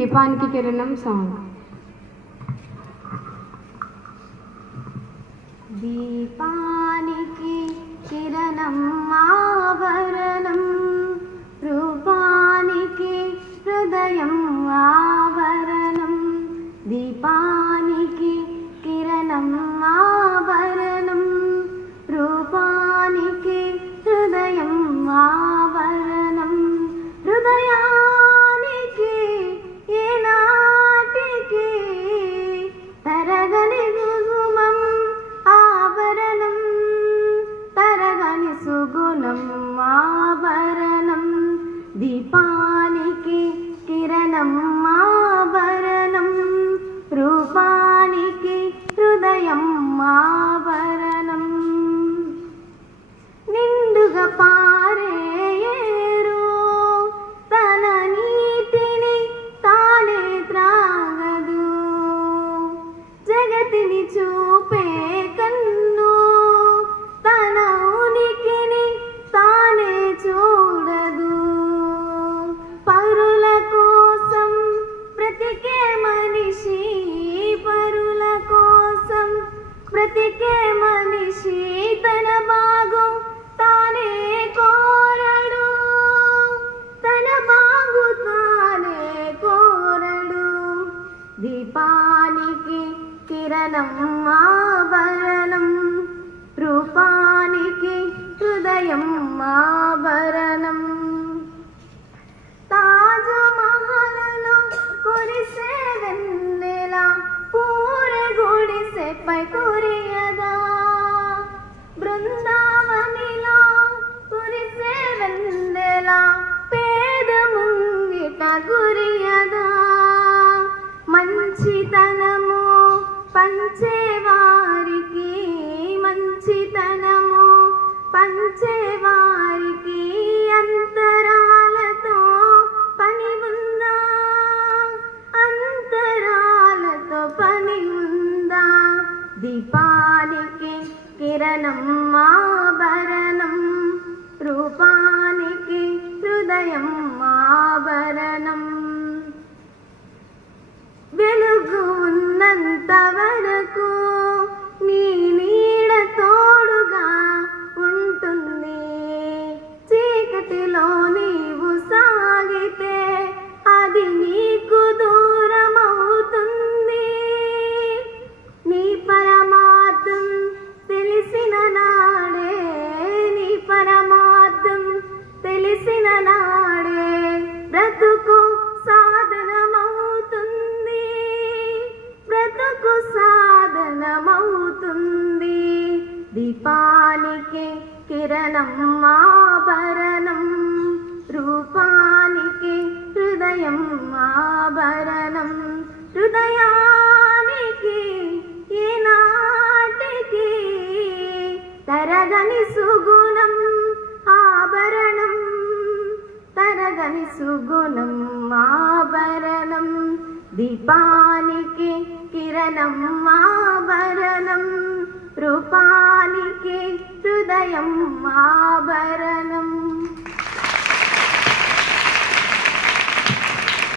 దీపానికి కిరణం సాంగ్. దీపానికి కిరణం ఆభరణం, రూపానికి హృదయం ఆభరణం. దీపానికి కిరణం ఆభరణం, రూపానికి హృదయం ఆభరణం. హృదయానికి ఏనాటికి తరగని కుసుమం ఆభరణం, తరగని సుగుణం ఆభరణం. దీపానికి కిరణం ఆభరణం, రూపానికి హృదయం ఆభరణం. నిండుగా పారే ఏరు తన నీటిని తానే త్రాగదు, జగతిని చూపే కన్ను తన ఉనికిని తానే చూడదు. పరుల కోసం బ్రతికే మనిషి, పరుల కోసం బ్రతికే మనిషి తన బాగు తానే కోరడు, తన బాగు తానే కోరడు. దీపానికి కిరణం ఆభరణం, రూపానికి హృదయం ఆభరణం. తాజ్మహల్లో కురిసే వెన్నెల పూరె గుడిసెపై కురియదా, బృందావనిలో కురిసే వెన్నెల పేద ముంగిట కురియదా. మంచితనము పంచేవారికి, మంచితనము పంచేవారికి అంతరాలతో పని ఉందా, అంతరాలతో పని ఉందా. దీపానికి కిరణం ఆభరణం, రూపానికి హృదయం ఆభరణం. వెలుగు ఉన్నంత వరకు నీ నీడ తోడుగా ఉంటుంది, చీకటిలో నీవు సాగితే అది నీకు దూరం అవుతుంది. నీ పరమార్థం తెలిసిన నాడే, నీ పరమార్థం తెలిసిన నాడే బ్రతుకు సాధనమవుతుంది, బ్రతుకు సాధనమవుతుంది. దీపానికి కిరణం ఆభరణం, రూపానికి హృదయం ఆభరణం. హృదయానికి ఏనాటికి తరగని సుగుణం ఆభరణం, తరగని సుగుణం ఆభరణం. దీపానికి కిరణం ఆభరణం, రూపానికి హృదయం ఆభరణం.